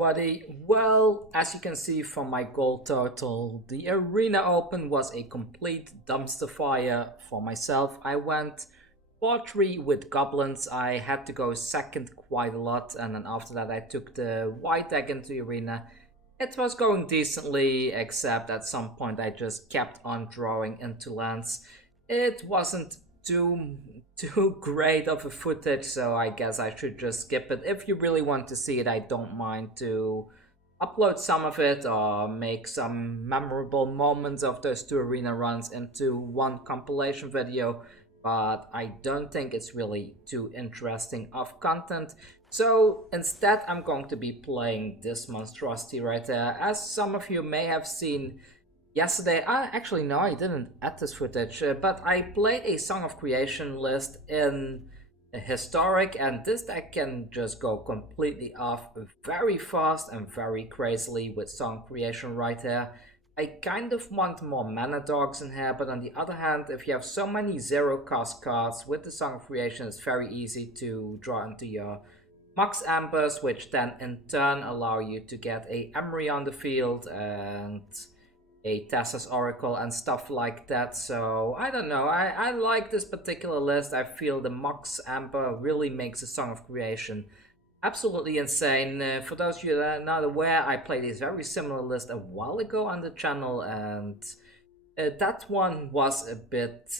everybody. Well, as you can see from my goal total, the Arena Open was a complete dumpster fire for myself. I went 4-3 with goblins. I had to go second quite a lot, and then after that I took the white deck into the arena. It was going decently, except at some point I just kept on drawing into lands. It wasn't too great of a footage, so I guess I should just skip it. If you really want to see it, I don't mind to upload some of it or make some memorable moments of those two arena runs into one compilation video, but I don't think it's really too interesting of content. So instead I'm going to be playing this monstrosity right there. As some of you may have seen yesterday, actually no, I didn't add this footage, but I played a Song of Creation list in Historic, and this deck can just go completely off very fast and very crazily with Song of Creation right here. I kind of want more mana dogs in here, but on the other hand, if you have so many zero cost cards with the Song of Creation, it's very easy to draw into your Mox Ambers, which then in turn allow you to get a Emry on the field and a Thassa's Oracle and stuff like that. So I don't know, I like this particular list. I feel the Mox Amber really makes a Song of Creation absolutely insane. For those of you that are not aware, I played this very similar list a while ago on the channel, and that one was a bit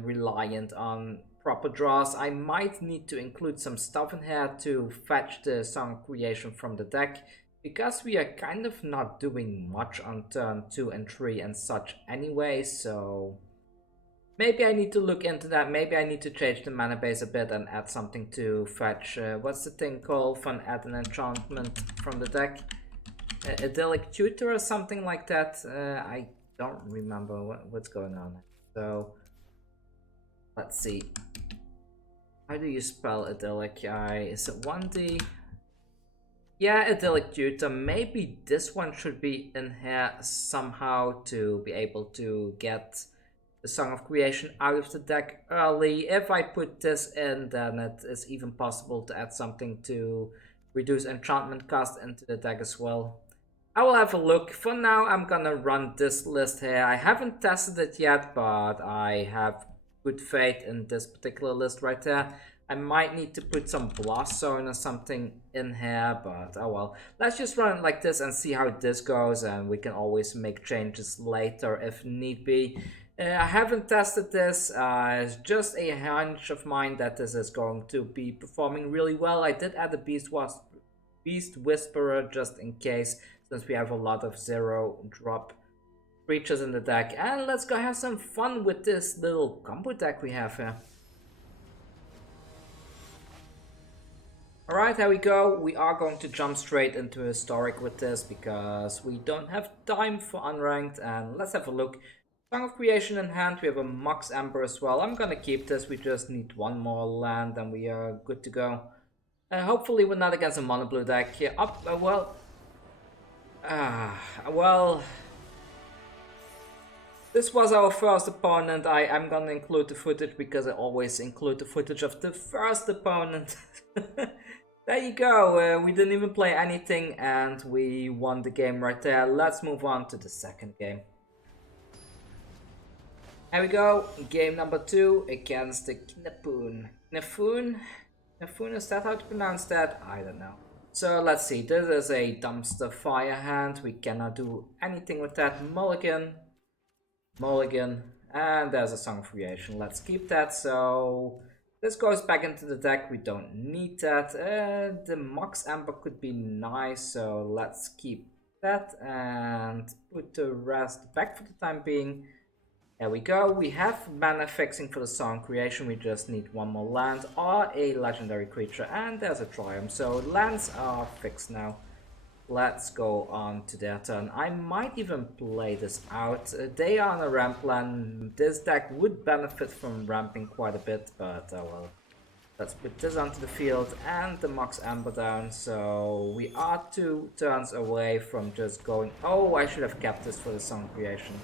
reliant on proper draws. I might need to include some stuff in here to fetch the Song of Creation from the deck, because we are kind of not doing much on turn 2 and 3 and such anyway, so maybe I need to look into that. Maybe I need to change the mana base a bit and add something to fetch, what's the thing called, fun add an enchantment from the deck? Idyllic Tutor or something like that. I don't remember what's going on. So let's see. How do you spell idyllic? Is it 1D? Yeah, Idyllic Tutor. Maybe this one should be in here somehow to be able to get the Song of Creation out of the deck early. If I put this in, then it is even possible to add something to reduce enchantment cost into the deck as well. I will have a look. For now, I'm gonna run this list here. I haven't tested it yet, but I have good faith in this particular list right there. I might need to put some Blast Zone or something in here, but oh well. Let's just run it like this and see how this goes, and we can always make changes later if need be. I haven't tested this. It's just a hunch of mine that this is going to be performing really well. I did add a Beast Whisperer just in case, since we have a lot of 0-drop creatures in the deck. And let's go have some fun with this little combo deck we have here. Alright, here we go. We are going to jump straight into Historic with this because we don't have time for Unranked. And let's have a look. Song of Creation in hand. We have a Mox Amber as well. I'm gonna keep this. We just need one more land and we are good to go. Hopefully we're not against a mono blue deck here. Well, this was our first opponent. I'm gonna include the footage because I always include the footage of the first opponent. There you go. We didn't even play anything and we won the game right there. Let's move on to the second game. Here we go. Game number 2 against the Knapoon. Knafoon, is that how to pronounce that? I don't know. So let's see. This is a dumpster fire hand. We cannot do anything with that. Mulligan. And there's a Song of Creation. Let's keep that. So this goes back into the deck. We don't need that. The Mox Amber could be nice. So let's keep that and put the rest back for the time being. There we go. We have mana fixing for the Song Creation. We just need one more land or a legendary creature. And there's a Triumph. So lands are fixed now. Let's go on to their turn. I might even play this out. They are on a ramp plan. This deck would benefit from ramping quite a bit, but oh well. Let's put this onto the field and the Mox Amber down. So we are 2 turns away from just going... Oh, I should have kept this for the Song Creation.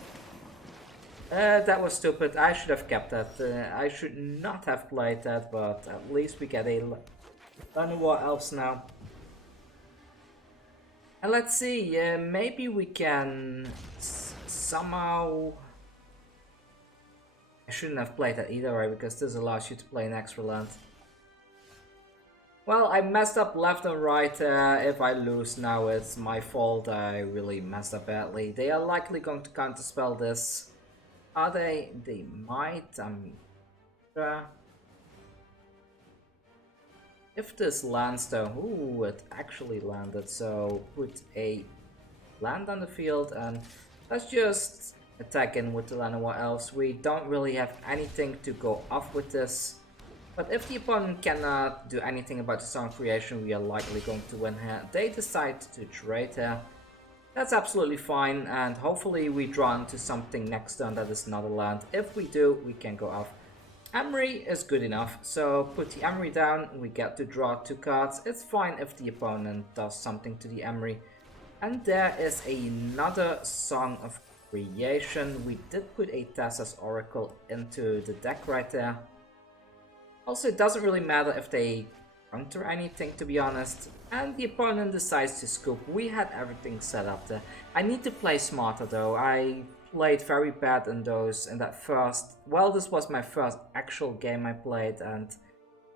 That was stupid. I should have kept that. I should not have played that, but at least we get a Llanowar Elves now. And let's see, maybe we can somehow... I shouldn't have played that either, right? Because this allows you to play an extra land. Well, I messed up left and right. If I lose now, it's my fault. I really messed up badly. They are likely going to counterspell this. Are they? They might. I'm sure. If this lands though, ooh, it actually landed. So put a land on the field and let's just attack in with the Llanowar Elves. We don't really have anything to go off with this. But if the opponent cannot do anything about the Song of Creation, we are likely going to win here. They decide to trade here. That's absolutely fine, and hopefully we draw into something next turn that is not a land. If we do, we can go off. Emry is good enough, so put the Emry down, we get to draw 2 cards. It's fine if the opponent does something to the Emry. And there is another Song of Creation. We did put a Thassa's Oracle into the deck right there. Also, it doesn't really matter if they counter anything, to be honest. And the opponent decides to scoop. We had everything set up there. I need to play smarter though. I played very bad in that first... Well, this was my first actual game I played, and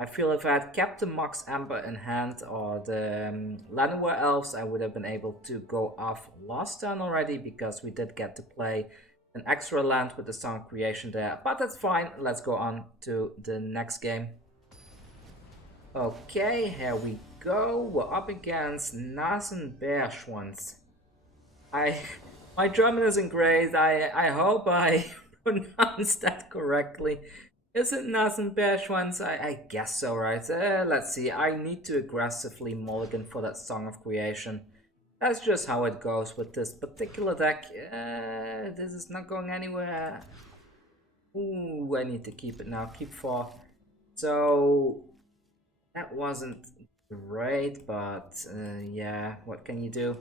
I feel if I had kept the Mox Amber in hand or the Llanowar Elves, I would have been able to go off last turn already, because we did get to play an extra land with the Song of Creation there, but that's fine. Let's go on to the next game. Okay, here we go. We're up against Nasenbärschwanz. My German isn't great. I hope I pronounced that correctly. Is it Nasenbärschwanz? I guess so, right? Let's see. I need to aggressively mulligan for that Song of Creation. That's just how it goes with this particular deck. This is not going anywhere. Ooh, I need to keep it now. Keep 4. So that wasn't great, but yeah, what can you do?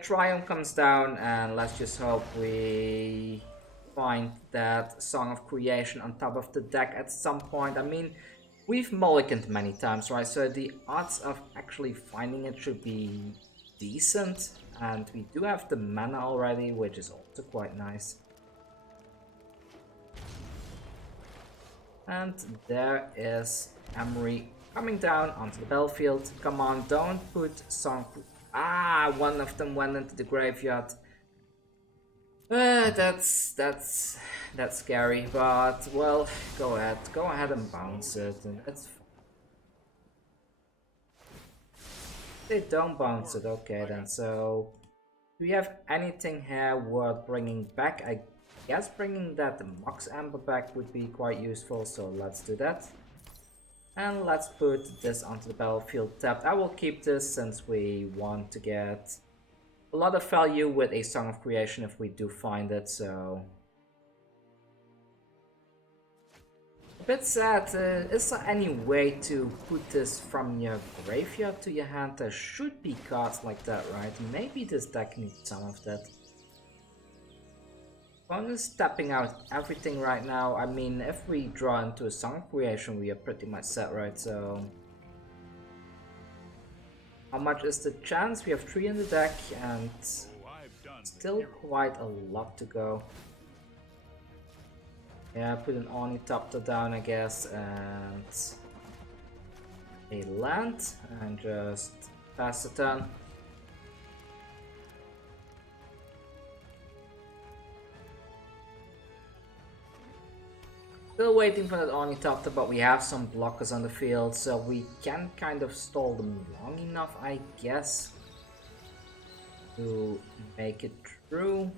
Triumph comes down, and let's just hope we find that Song of Creation on top of the deck at some point. I mean, we've mulliganed many times, right? So the odds of actually finding it should be decent, and we do have the mana already, which is also quite nice. And there is Emry coming down onto the battlefield. Come on, don't put Song... Ah, one of them went into the graveyard. That's scary, but well, go ahead and bounce it, and it's... They don't bounce it, okay then. So do we have anything here worth bringing back? I guess bringing that Mox Amber back would be quite useful, so let's do that. And let's put this onto the battlefield tapped. I will keep this since we want to get a lot of value with a Song of Creation if we do find it, so... Bit sad. Is there any way to put this from your graveyard to your hand? There should be cards like that, right? Maybe this deck needs some of that. Opponent is tapping out everything right now. I mean, if we draw into a Song of Creation, we are pretty much set, right? So how much is the chance? We have 3 in the deck and still quite a lot to go. Yeah, put an Ornithopter down, I guess, and a land, and just pass the turn. Still waiting for that Ornithopter, but we have some blockers on the field, so we can kind of stall them long enough, I guess, to make it through.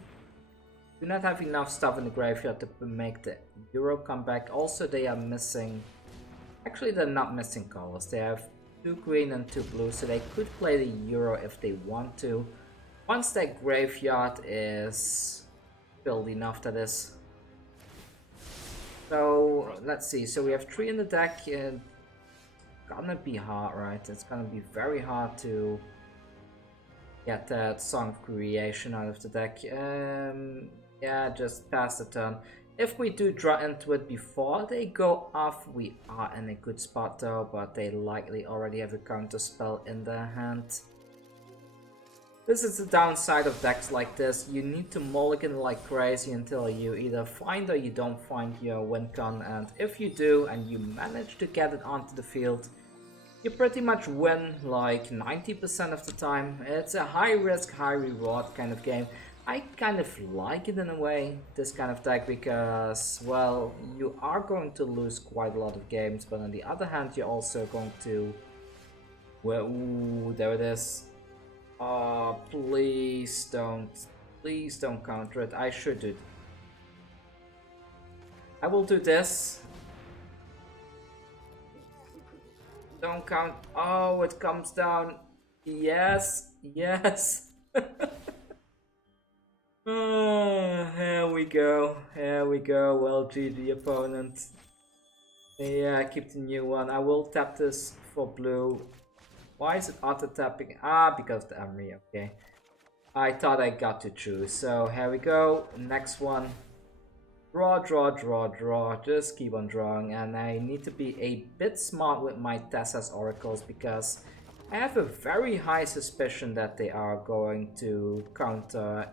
Do not have enough stuff in the graveyard to make the Euro come back. Also, they are missing... Actually, they're not missing colors. They have 2 green and 2 blue, so they could play the Euro if they want to. Once their graveyard is filled enough, that is. So, let's see. So we have 3 in the deck. It's gonna be hard, right? It's gonna be very hard to get that Song of Creation out of the deck. Yeah, just pass the turn. If we do draw into it before they go off, we are in a good spot though, but they likely already have a counter spell in their hand. This is the downside of decks like this. You need to mulligan like crazy until you either find or you don't find your win con, and if you do and you manage to get it onto the field, you pretty much win like 90% of the time. It's a high risk, high reward kind of game. I kind of like it in a way, this kind of deck, because, well, you are going to lose quite a lot of games, but on the other hand, you're also going to... Well, ooh, there it is. Please don't counter it. I should do. I will do this. Don't count. Oh, it comes down. Yes, yes. Here we go. Here we go. Well, GG opponent. Yeah, keep the new one. I will tap this for blue. Why is it auto-tapping? Ah, because the Emry, okay. I thought I got to choose. So here we go. Next one. Draw, draw, draw, draw. Just keep on drawing. And I need to be a bit smart with my Thassa's oracles, because I have a very high suspicion that they are going to counter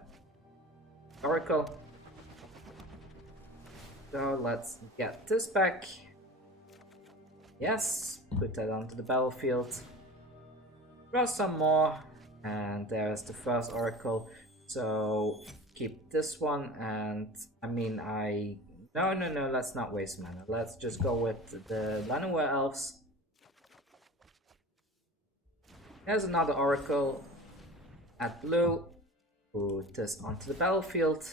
Oracle. So let's get this back. Yes, put that onto the battlefield. Draw some more, and there's the first Oracle. So keep this one, and I mean, no, let's not waste mana. Let's just go with the Llanowar Elves. There's another Oracle at blue. Put this onto the battlefield.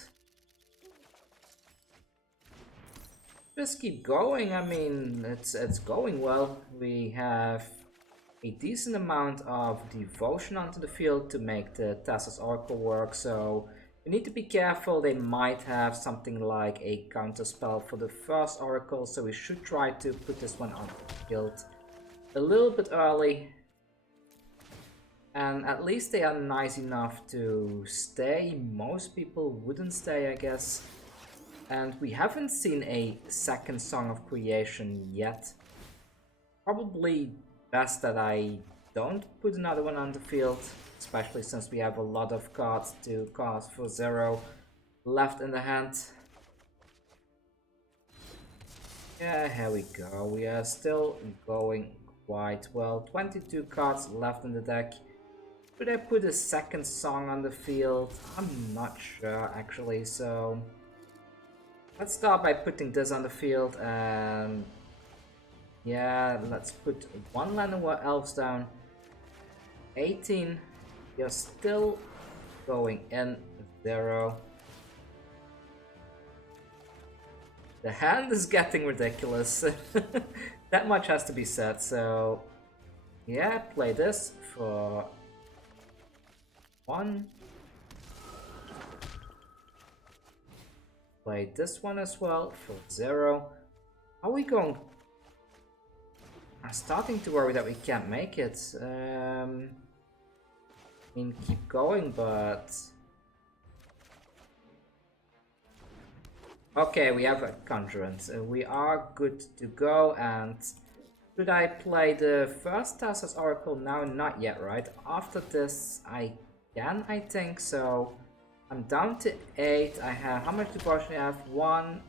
Just keep going. I mean, it's going well. We have a decent amount of devotion onto the field to make the Thassa's Oracle work, so we need to be careful. They might have something like a counter spell for the first Oracle, so we should try to put this one on the field a little bit early. And at least they are nice enough to stay. Most people wouldn't stay, I guess. And we haven't seen a second Song of Creation yet. Probably best that I don't put another one on the field, especially since we have a lot of cards to cast for 0 left in the hand. Yeah, here we go. We are still going quite well. 22 cards left in the deck. Should I put a second song on the field? I'm not sure actually, so let's start by putting this on the field, and yeah, let's put one Llanowar Elves down. 18. You're still going in 0. The hand is getting ridiculous. That much has to be said, so yeah, play this for 1. Play this one as well for 0. Are we going? I'm starting to worry that we can't make it. I mean, keep going, but okay, we have a Conjurant. We are good to go. And should I play the first Thassa's Oracle now? Not yet, right? After this, I can, I think. So I'm down to 8. I have, how much devotion do I have? 1,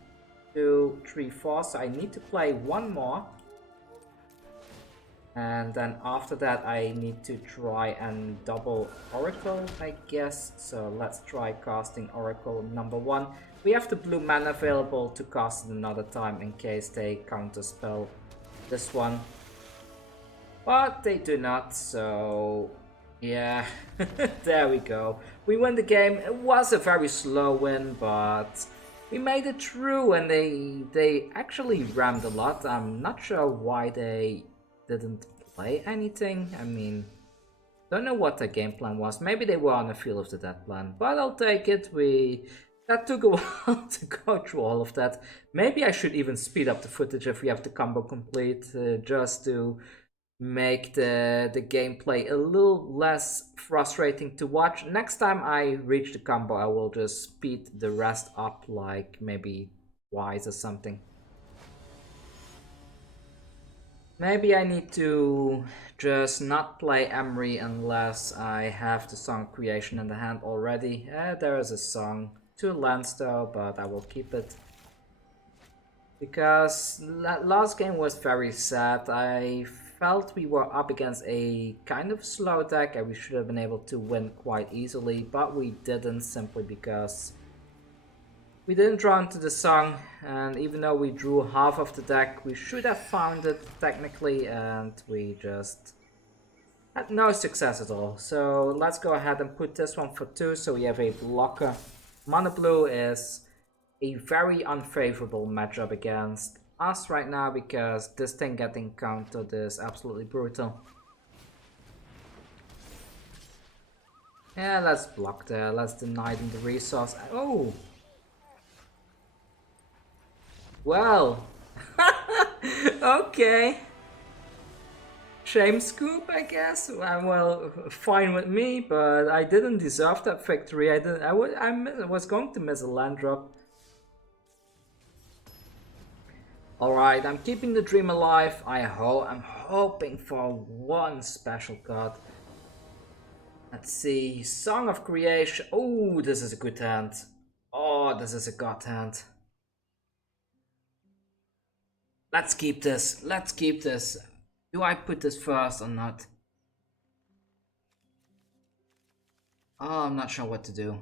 2, 3, 4. So I need to play one more. And then after that I need to try and double Oracle, I guess. So let's try casting Oracle number 1. We have the blue mana available to cast it another time in case they counterspell this one. But they do not, so yeah, there we go. We win the game. It was a very slow win, but we made it through, and they actually rammed a lot. I'm not sure why they didn't play anything. I mean, don't know what the game plan was. Maybe they were on the Field of the Dead plan, but I'll take it. That took a while to go through all of that. Maybe I should even speed up the footage if we have the combo complete, just to make the gameplay a little less frustrating to watch. Next time I reach the combo, I will just speed the rest up, like maybe twice or something. Maybe I need to just not play Emry unless I have the song creation in the hand already. There is a song. 2 lands though, but I will keep it. Because last game was very sad. I felt we were up against a kind of slow deck and we should have been able to win quite easily, but we didn't simply because we didn't draw into the song, and even though we drew half of the deck, we should have found it technically, and we just had no success at all. So let's go ahead and put this one for 2, so we have a blocker. Mono blue is a very unfavorable matchup against us right now, because this thing getting countered is absolutely brutal. Yeah, let's block there, let's deny them the resource. Oh! Well, okay. Shame scoop, I guess. Well, fine with me, but I didn't deserve that victory. I was going to miss a land drop. All right, I'm keeping the dream alive. I'm hoping for one special card. Let's see, Song of Creation. Oh, this is a good hand. Oh, this is a god hand. Let's keep this. Let's keep this. Do I put this first or not? Oh, I'm not sure what to do.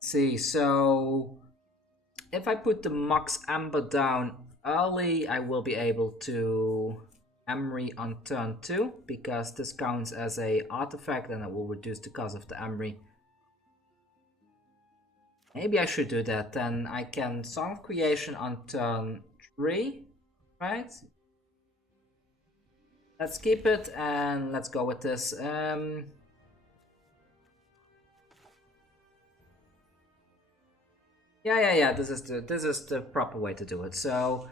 See, so if I put the Mox Amber down early, I will be able to Emry on turn 2, because this counts as a artifact and it will reduce the cost of the Emry. Maybe I should do that, then I can Song of Creation on turn 3, right? Let's keep it and let's go with this. Yeah, this is the proper way to do it. So,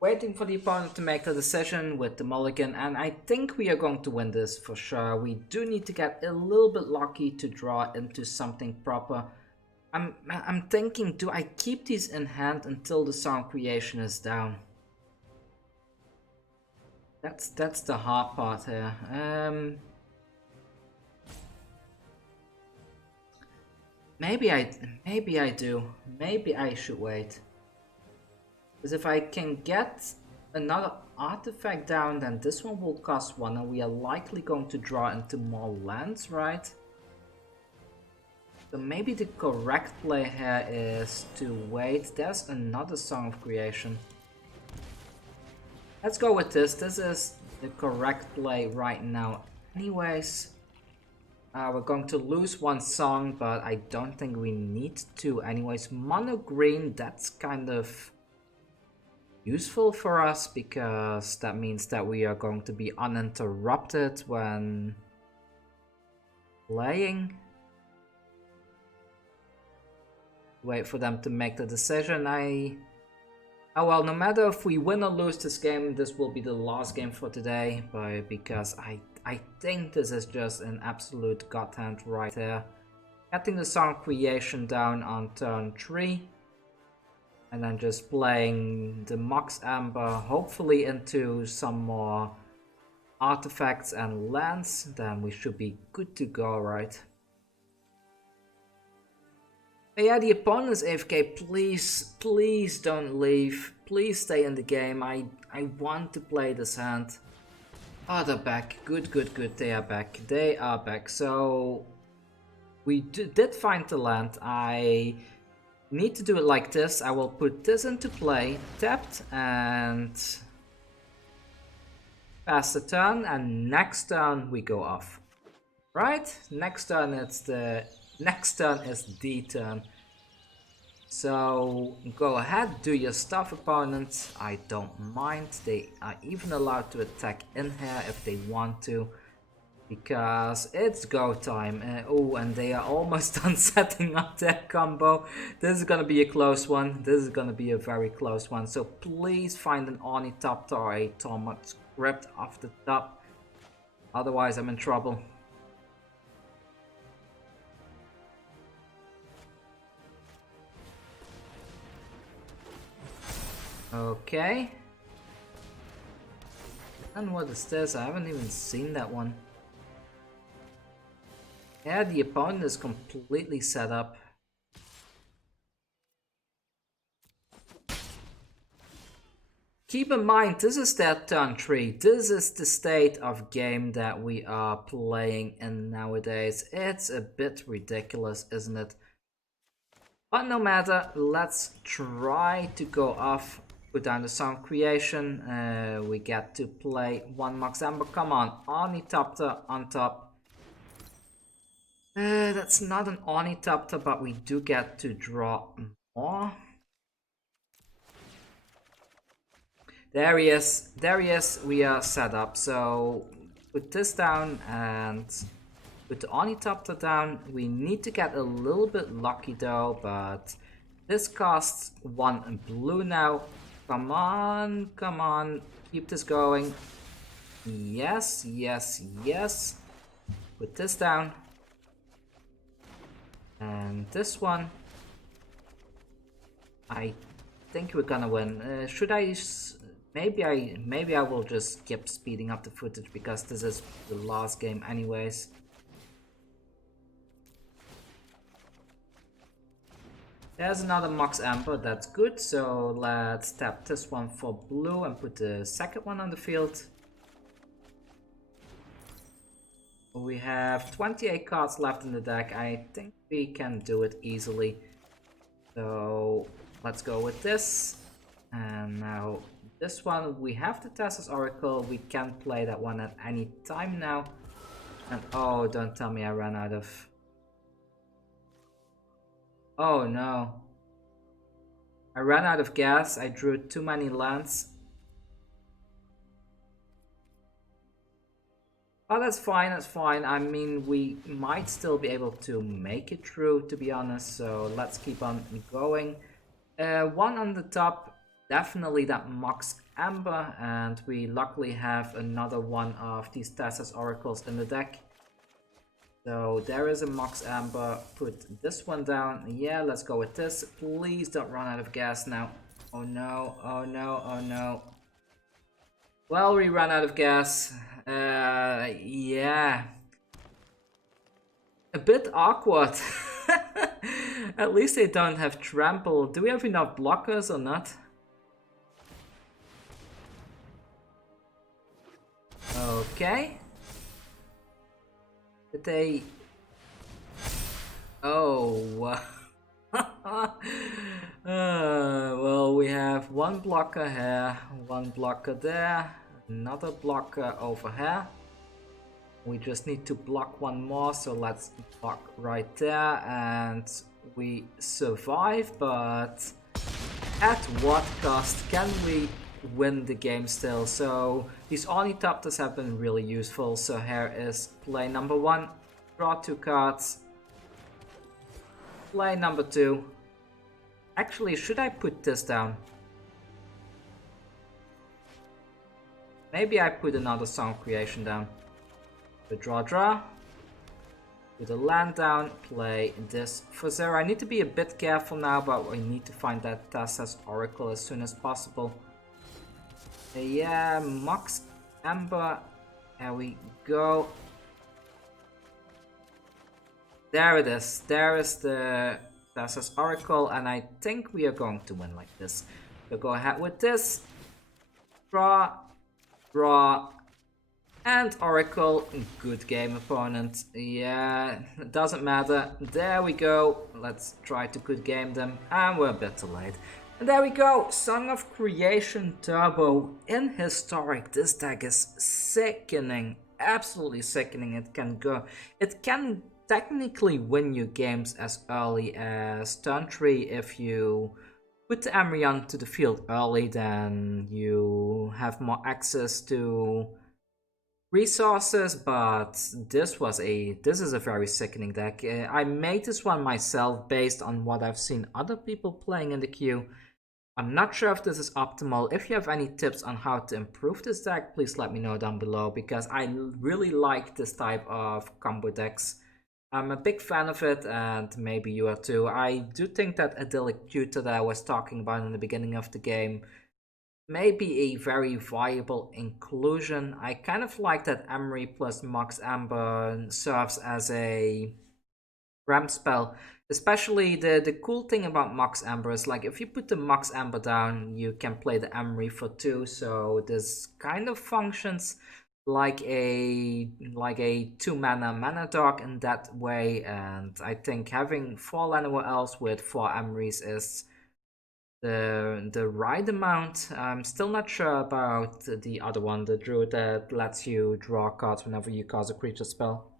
waiting for the opponent to make the decision with the mulligan, and I think we are going to win this for sure. We do need to get a little bit lucky to draw into something proper. I'm thinking, do I keep these in hand until the Song Creation is down? That's the hard part here. Maybe I do. Maybe I should wait. Because if I can get another artifact down, then this one will cost 1, and we are likely going to draw into more lands, right? So maybe the correct play here is to wait. There's another Song of Creation. Let's go with this. This is the correct play right now. Anyways, we're going to lose 1 song, but I don't think we need to. Anyways, mono green, that's kind of useful for us, because that means that we are going to be uninterrupted when playing. Wait for them to make the decision. Oh well, no matter if we win or lose this game, this will be the last game for today, because I think this is just an absolute god hand right there. Getting the Song Creation down on turn 3. And then just playing the Mox Amber, hopefully into some more artifacts and lands, then we should be good to go, right? But yeah, the opponent's AFK, please don't leave. Please stay in the game. I want to play this hand. Oh, they're back. Good. They are back. They are back. So we did find the land. I need to do it like this. I will put this into play, tapped, and pass the turn, and next turn we go off. Right? Next turn is the turn. So go ahead, do your stuff, opponents. I don't mind. They are even allowed to attack in here if they want to, because it's go time. Oh, and they are almost done setting up their combo. This is gonna be a close one. This is gonna be a very close one. So please find an Ornithopter or a Tormod Crypt off the top. Otherwise, I'm in trouble. Okay. And what is this? I haven't even seen that one. Yeah, the opponent is completely set up. Keep in mind, this is that turn 3. This is the state of game that we are playing in nowadays. It's a bit ridiculous, isn't it? But no matter, let's try to go off, put down the sound creation. We get to play one Mox Amber. Come on, Ornithopter on top. That's not an Ornithopter, but we do get to draw more. There he is, we are set up. So put this down and put the Ornithopter down. We need to get a little bit lucky though, but this costs 1 blue now. Come on, come on, keep this going. Yes, yes, yes. Put this down. And this one. I think we're gonna win. Should I... Maybe I will just skip speeding up the footage because this is the last game anyways. There's another Mox Amber, that's good. So let's tap this one for blue and put the second one on the field. We have 28 cards left in the deck. I think we can do it easily. So let's go with this. And now this one, we have the Thassa's Oracle. We can play that one at any time now. And oh, don't tell me I ran out of... Oh no. I ran out of gas. I drew too many lands. Oh, that's fine, that's fine. I mean, we might still be able to make it through, to be honest. So let's keep on going. One on the top, definitely that Mox Amber. And we luckily have another one of these Thassa's Oracles in the deck. So there is a Mox Amber. Put this one down. Yeah, let's go with this. Please don't run out of gas now. Oh no, oh no, oh no. Well, we ran out of gas. Yeah. A bit awkward. At least they don't have trample. Do we have enough blockers or not? Okay. Did they... Oh. Well, we have one blocker here, one blocker there, another blocker over here. We just need to block one more, so let's block right there, and we survive, but at what cost? Can we win the game still? So these Ornithopters have been really useful. So here is play number 1, draw 2 cards. Play number 2. Actually, should I put this down? Maybe I put another sound creation down. The draw. Put a land down, play this for 0. I need to be a bit careful now, but we need to find that Thassa's Oracle as soon as possible. Yeah, Mox Amber. There we go. There it is. There is the Thassa's Oracle, and I think we are going to win like this. So go ahead with this. Draw, and Oracle. Good game, opponent. Yeah, it doesn't matter. There we go. Let's try to good game them, and we're a bit too late. And there we go. Song of Creation Turbo in Historic. This deck is sickening. Absolutely sickening. It can technically win you games as early as turn 3 if you put the Emry onto the field early. Then you have more access to resources, but this is a very sickening deck. I made this one myself based on what I've seen other people playing in the queue. I'm not sure if this is optimal. If you have any tips on how to improve this deck, please let me know down below, because I really like this type of combo decks. I'm a big fan of it, and maybe you are too. I do think that idyllic tutor that I was talking about in the beginning of the game maybe a very viable inclusion. I kind of like that Emry plus Mox Amber serves as a ramp spell. Especially the cool thing about Mox Amber is like if you put the Mox Amber down, you can play the Emry for 2. So this kind of functions like a 2 mana dog in that way. And I think having 4 Llanowar Elves with 4 Emrys is the right amount. I'm still not sure about the other one, the druid that lets you draw cards whenever you cast a creature spell.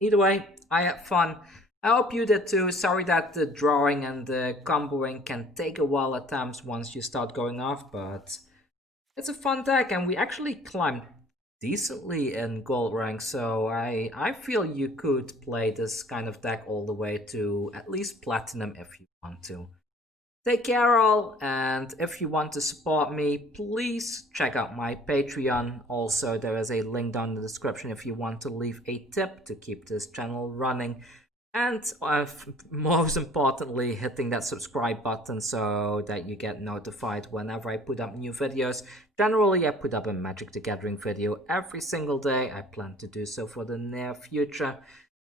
Either way, I had fun. I hope you did too. Sorry that the drawing and the comboing can take a while at times once you start going off, but it's a fun deck and we actually climbed decently in gold rank, so I feel you could play this kind of deck all the way to at least platinum if you want to. Take care all, and if you want to support me, please check out my Patreon. Also, there is a link down in the description if you want to leave a tip to keep this channel running. And most importantly, hitting that subscribe button so that you get notified whenever I put up new videos. Generally, I put up a Magic the Gathering video every single day. I plan to do so for the near future.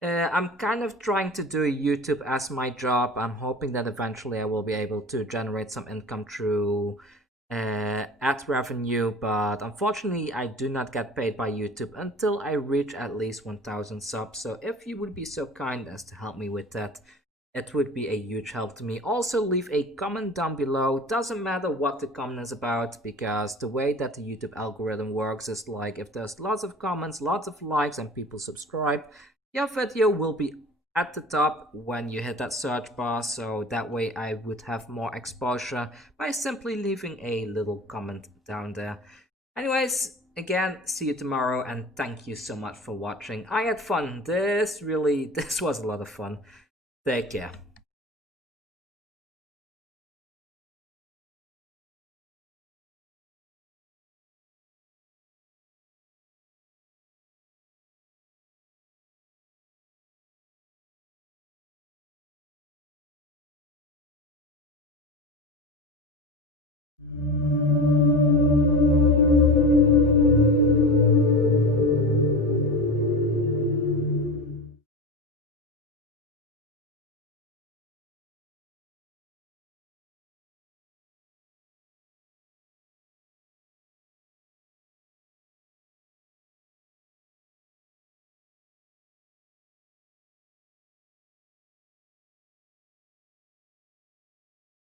I'm kind of trying to do YouTube as my job. I'm hoping that eventually I will be able to generate some income through ad revenue, but unfortunately I do not get paid by YouTube until I reach at least 1000 subs. So if you would be so kind as to help me with that, it would be a huge help to me. Also, leave a comment down below. Doesn't matter what the comment is about, because the way that the YouTube algorithm works is like if there's lots of comments, lots of likes, and people subscribe, your video will be at the top when you hit that search bar, so that way I would have more exposure by simply leaving a little comment down there. Anyways, again, see you tomorrow and thank you so much for watching. I had fun. This was a lot of fun. Take care.